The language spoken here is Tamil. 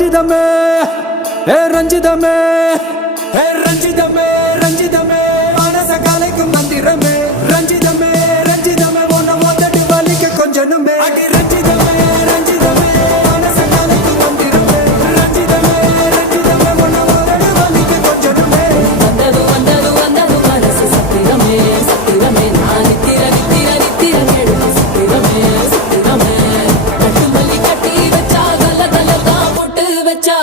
ரஞ்சிதமே ரஞ்சிதமே ரஞ்சிதமே ரஞ்சிதமே மனச கலைக்கும் மந்திரமே ரஞ்சிதமே ரஞ்சிதமே உன்னை மொத்தடி வலிக்க கொஞ்சனுமே அடி ரஞ்சிதமே ரஞ்சிதமே மனச கலைக்கும் மந்திரமே ரஞ்சிதமே ரஞ்சிதமே உன்னை மொத்தடி வலிக்க கொஞ்சனுமே வந்தது வந்தது வந்தது மனசு சத்திரமே சத்திரமே நான் நித்திர நித்திர நித்திர கேடு சத்திரமே சத்திரமே கட்டுமல்லி கட்டி வச்சா கல கல தான் போட்டு வச்சா